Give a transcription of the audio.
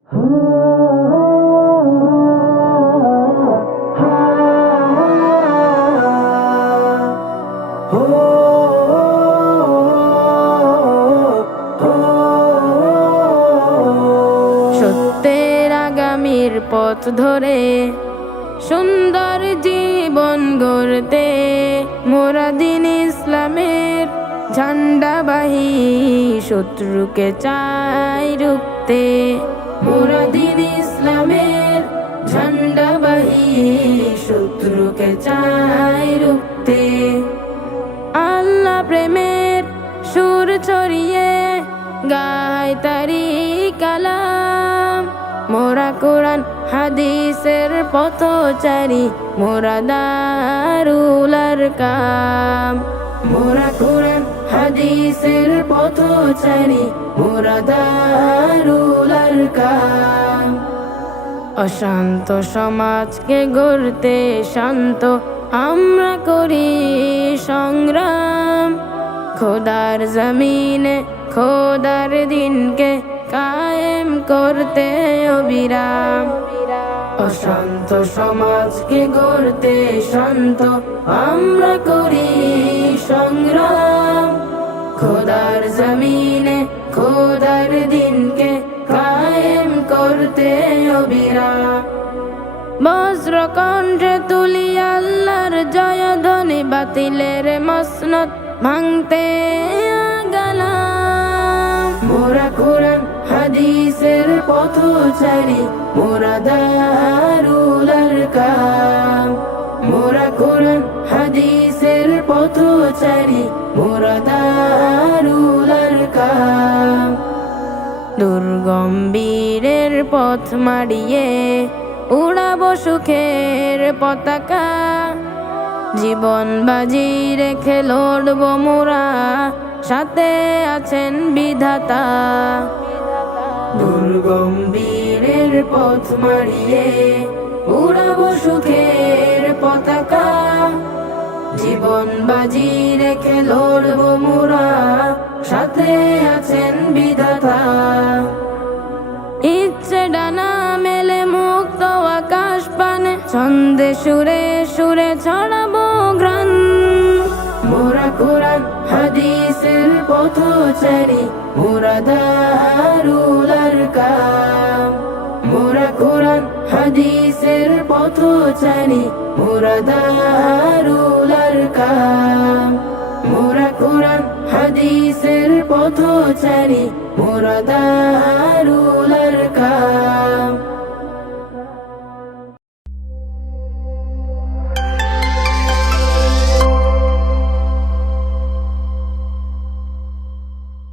সত্যের আগামীর পথ ধরে সুন্দর জীবন গড়তে মোরা দিন ইসলামের ঝান্ডাবাহী শত্রুকে চাই রুখতে। মোরা দিন ইসলামের ঝান্ডাবাহী শত্রুকে চাই রুখতে। আল্লাহ প্রেমের সুর ছড়িয়ে গায় তারি কালাম, মোরা কোরআন হাদিসের পথচারী, মোরা দারুল আরকাম। মোরা কোরআন হাদিসের পথচারী, মোরা দারুল আরকাম। অশান্ত সমাজকে গড়তে শান্ত আমরা করি সংগ্রাম। খোদার জমিনে খোদার দিনকে কায়েম করতে অবিরাম। অশান্ত সমাজকে গড়তে শান্ত আমরা করি সংগ্রাম। খোদার জমিনে খোদার দিনকে কায়েম করতে অবিরাম। বজ্র কণ্ঠে তুলি আল্লাহর জয়ধ্বনি, বাতিলের মসনদ ভাঙতে গেলাম। মোরা কোরআন হাদিসের পথচারী, মোরা দারুল আরকাম। মোরা কোরআন হাদিসের পথচারী, মোরা দারুল আরকাম। দুর্গম বীরের পথ মাড়িয়ে উড়াবো সুখের পতাকা, জীবন বাজি রেখে লড়বো মোরা, সাথে আছেন বিধাতা। দুর্গম বীরের পথ মাড়িয়ে উড়াবো সুখের পতাকা, জীবন বাজি রেখে লড়বো মোরা, সাথে আছেন বিধাতা। ইচ্ছে ডানা মেলে মুক্ত আকাশ পানে, ছন্দে সুরে সুরে ছড়াবো ঘ্রাণ। মোরা কোরআন হাদিসের পথচারী, মোরা দারুল আরকাম। মোরা কোরআন হাদিসের পথচারী, মোরা দারুল আরকাম। মোরা কোরআন হাদিসের পথচারী, মোরা দারুল